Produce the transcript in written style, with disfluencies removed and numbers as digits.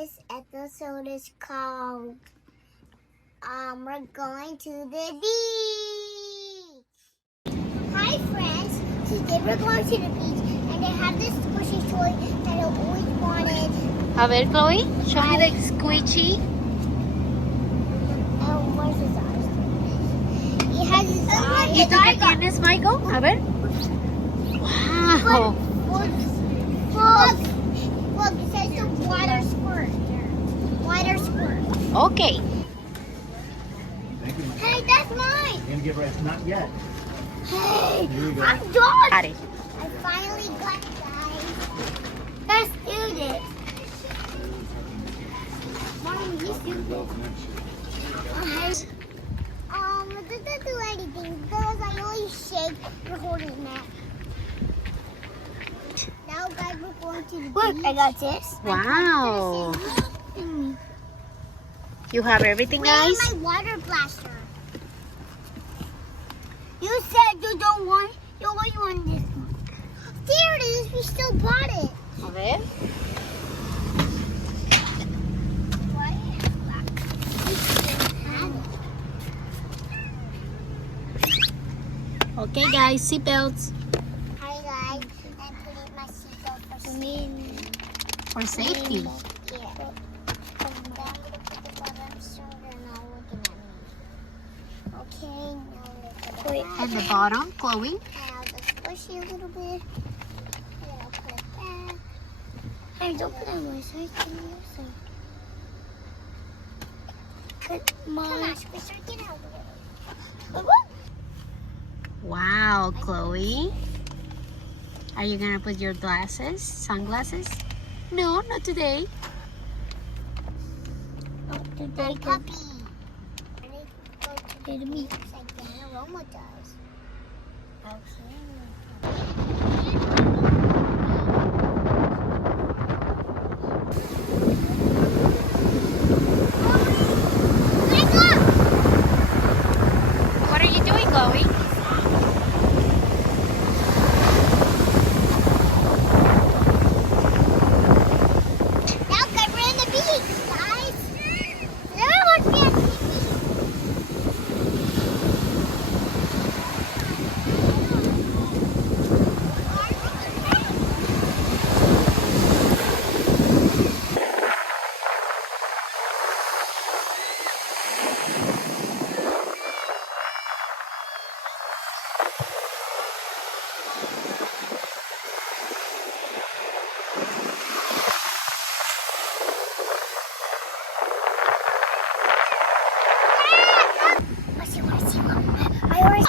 This episode is called We're Going to the Beach. Hi friends, today we're going to the beach and they have this squishy toy that I always wanted. A ver, Chloe, show me the squishy. Where's his eyes? He has his eyes. ¿Y tú qué tienes, Michael? A ver. Wow. Look, it says the water squirt. Water squirt. Okay. Hey, that's mine. You're gonna get rest? Not yet. Hey, Here you go. I'm done. Got it. I finally got it, guys. Let's do this. Mom, you do this. It doesn't do anything because I only shake for holding that. Now, guys, we're going to the beach. Look, I got this. Wow. You have everything, guys? Where's my water blaster? You said you don't want. You only want this one. There it is. We still bought it. A ver. Why? We still have it. Okay, guys, seatbelts Hi guys, I'm putting my seatbelt for safety. for safety. Yeah. Then I'm gonna put the bottom so they're not looking at me. Okay, now look at the And the bottom, Chloe. And I'll just push it a little bit. And then I'll put it back. Hey, don't put it on my side. Put it on your side. Come on, Squisher, get out of the way. Wow, Chloe. Are you gonna put your glasses, sunglasses? No, not today. Today, puppy. Ready? Go to the beach like Dan Aroma does. Okay. What are you doing, Chloe? Now we're in the beach, guys. Everyone's getting to the I see one. I already.